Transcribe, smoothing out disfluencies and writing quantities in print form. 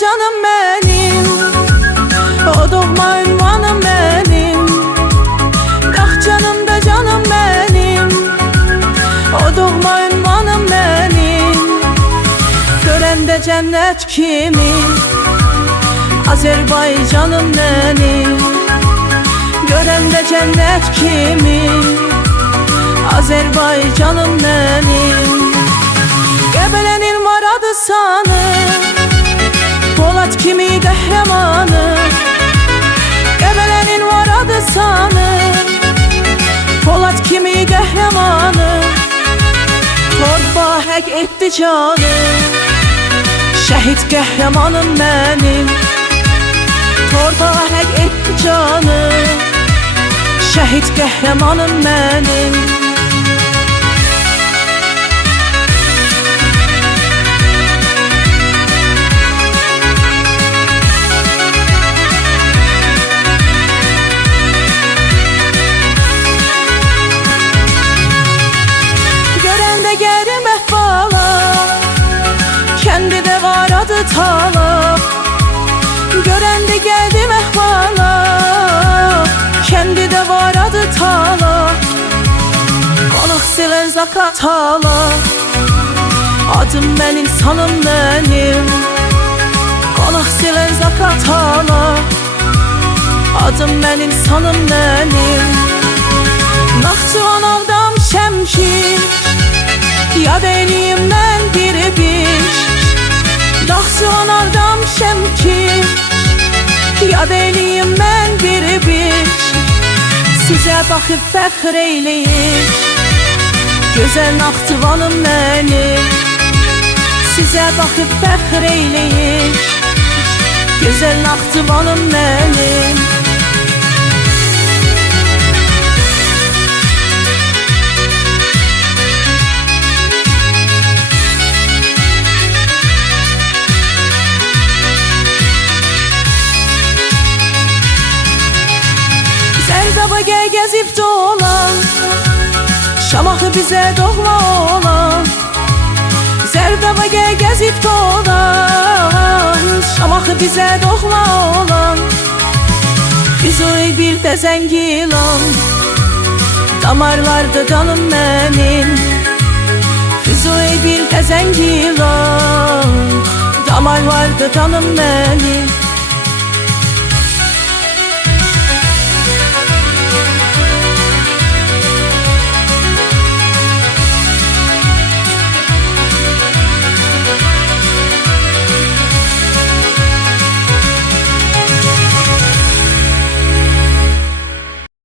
canım benim, o doğma ünvanım benim. Ah canımda canım benim, o doğma ünvanım benim. Görende cennet kimi, Azerbaycanım benim. Görende cennet kimi, Azerbaycanım benim. Gebelenin var adı sanı, Polat kimi kahramanı. Gebelenin var adı sanı, Polat kimi kahramanı. Torba hak etti canı, şehit kahramanım benim. Torba hak etti canı, şehit kahramanım benim. Kendi de var adı Tala, görende geldim ehvala. Kendi de var adı Tala, konuk silen zakatala. Adım ben insanım benim, konuk silen zakatala. Adım ben insanım benim. Naxçıvan Ağdam Şəmkir, yad eliyim ben bir. Naxçıvan Ağdam Şəmkir, yad eliyim mən bir. Sizə baxıb fəxr eyləyir gözəl Naxçıvanım mənim. Sizə baxıb fəxr eyləyir gözəl Naxçıvanım mənim. Zərdaba gəl gəzib dolan, Şamaxı bizə doğma olan. Zərdaba gəl gəzib dolan, Şamaxı bizə doğma olan. Füzuy bir də Zəngilan, damarlarda canım mənim. Füzuy bir də Zəngilan, damarlarda canım mənim.